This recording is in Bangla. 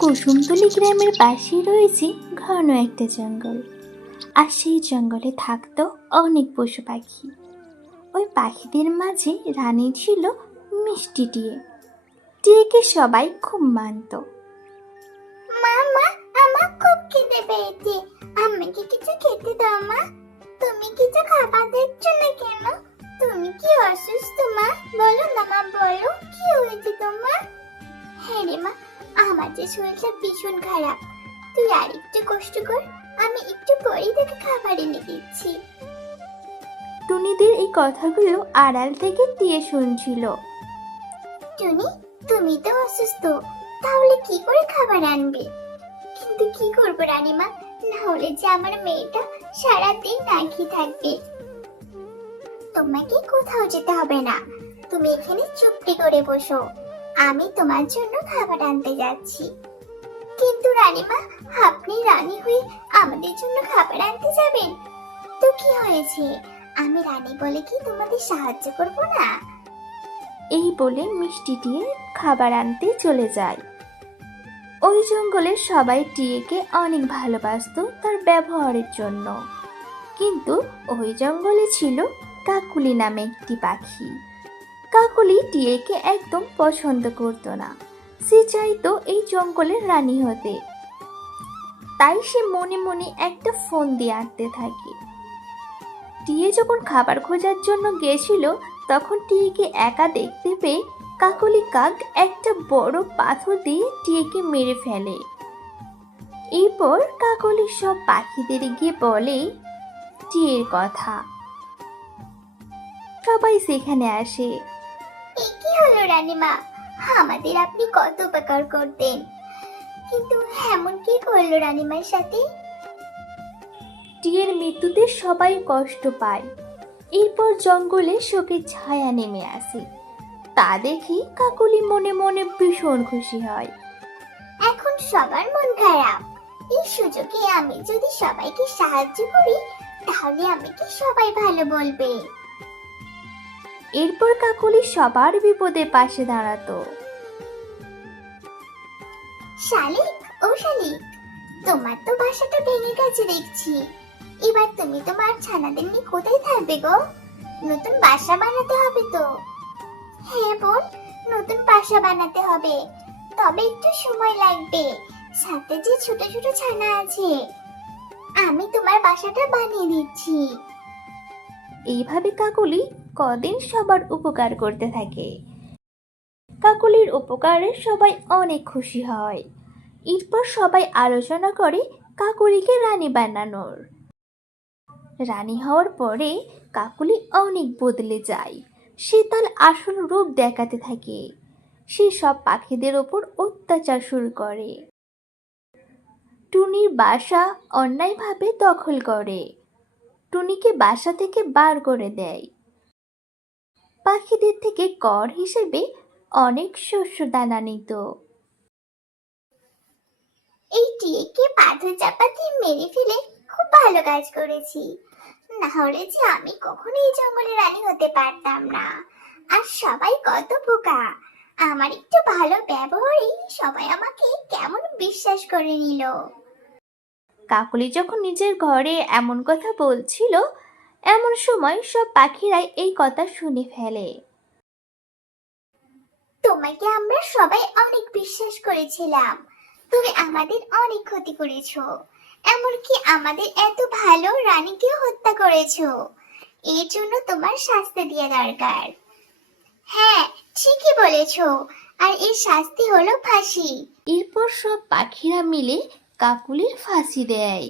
কুসুমতলী গ্রামের পাশেই রয়েছে ঘন একটা জঙ্গল। আর সেই জঙ্গলে থাকতো অনেক পশু পাখি। ওই পাখিদের মাঝে রানী ছিল মিষ্টি টিয়ে। টিয়েকে সবাই খুব মানত। মা মা আমার খুব খিদে পেয়েছে, আমাকে কিছু খেতে দাও মা। তুমি কিছু খাবার দিচ্ছ না কেন? তুমি কি অসুস্থ মা? বলো না মা, বলো কি হয়েছে তোমার? হ্যাঁ রে মা, আমার যে শরীরটা ভীষণ খারাপ। তুই আর একটু কষ্ট কর, আমি একটু পরেই তোকে খাবার এনে দিচ্ছি। টুনিদের এই কথাগুলো আড়াল থেকে টিয়ে শুনছিল। টুনি, তুমি তো অসুস্থ, তাহলে কি করে খাবার আনবে? কিন্তু কি করবো রানীমা, না হলে যে আমার মেয়েটা সারাদিন না খেয়ে থাকবে। তোমাকে কোথাও যেতে হবে না, তুমি এখানে চুপটি করে বসো, আমি তোমার জন্য খাবার আনতে যাচ্ছি। কিন্তু রানীমা, আপনি রানী হয়ে আমাদের জন্য খাবার আনতে যাবেন? তো কি হয়েছে, আমি রানী বলে কি তোমাদের সাহায্য করব না? এই বলে মিষ্টি টিয়ে খাবার আনতে চলে যায়। ওই জঙ্গলের সবাই টিয়েকে অনেক ভালোবাসতো তার ব্যবহারের জন্য। কিন্তু ওই জঙ্গলে ছিল কাকুলি নামে একটি পাখি। কাকুলি টিয়েকে একদম পছন্দ করতো না। সে চাইতো এই জঙ্গলের রানী হতে। তাই সে মনে মনে একটা ফোন দিয়ে আঁটতে থাকে। টিয়ে যখন খাবার খোঁজার জন্য গিয়েছিল, তখন টিয়েকে একা দেখতে পেয়ে কাকলি কাক একটা বড় পাথর দিয়ে টিয়েকে মেরে ফেলে। এরপর কাকলি সব পাখিদের গিয়ে বলে টিয়ের কথা। সবাই সেখানে আসে। এই কি হলো রানীমা, আমাদের আপনি কত উপকার করতেন, কিন্তু এমন কি করলো রানীমার সাথে? টিয়ের মৃত্যুতে সবাই কষ্ট পায়। এরপর জঙ্গলে শোকের ছায়া নেমে আসে। তা দেখে কাকলি মনে মনে ভীষণ খুশি হয়। এখন সবার মন খারাপ, এই সুযোগে আমি যদি সবাইকে সাহায্য করি, তাহলে আমাকে সবাই ভালো বলবে। এরপর কাকলি সবার বিপদে পাশে দাঁড়াতো। শালিক, ও শালিক, তোমার তো বাসাটা ভেঙে গেছে দেখছি। এবার তুমি তোমার ছানাদের নিয়ে কোথায় থাকবে গো? নতুন বাসা বানাতে হবে তো। হ্যাঁ বোন, নতুন বাসা বানাতে হবে, তবে একটু সময় লাগবে। সাথে যে ছোট ছোট ছানা আছে, আমি তোমার বাসাটা বানিয়ে দিচ্ছি। এইভাবে কাকলি কদিন সবার উপকার করতে থাকে। কাকলির উপকারে সবাই অনেক খুশি হয়। এরপর সবাই আলোচনা করে কাকলিকে রানী বানানোর। রানী হওয়ার পরে কাকলি অনেক বদলে যায়। সে তার আসল রূপ দেখাতে থাকে। সে সব পাখিদের ওপর অত্যাচার শুরু করে। টুনির বাসা অন্যায়ভাবে দখল করে। টুনিকে বাসা থেকে বার করে দেয়। পাখিদের থেকে কর হিসেবে অনেক শস্য দানা নিত। এই টিকে পাথর চাপা দিয়ে মেরে ফেলে খুব ভালো কাজ করেছি, না হলে যে আমি কখনো এই জঙ্গলে রানী হতে পারতাম না। আর সবাই কত বোকা, আমার একটু ভালো ব্যবহারেই সবাই আমাকে কেমন বিশ্বাস করে নিল। কাকলি যখন নিজের ঘরে এমন কথা বলছিল, এমন সময় সব পাখিরাই এই কথা শুনে ফেলে। তোমাকে আমরা সবাই অনেক বিশ্বাস করেছিলাম, তুমি আমাদের অনেক ক্ষতি করেছো, এমনকি আমাদের এত ভালো রানীকেও হত্যা করেছো। এর জন্য তোমার শাস্তি দেওয়া দরকার। হ্যাঁ, ঠিকই বলেছো, আর এর শাস্তি হলো ফাঁসি। এরপর সব পাখিরা মিলে কাকুলির ফাঁসি দেয়।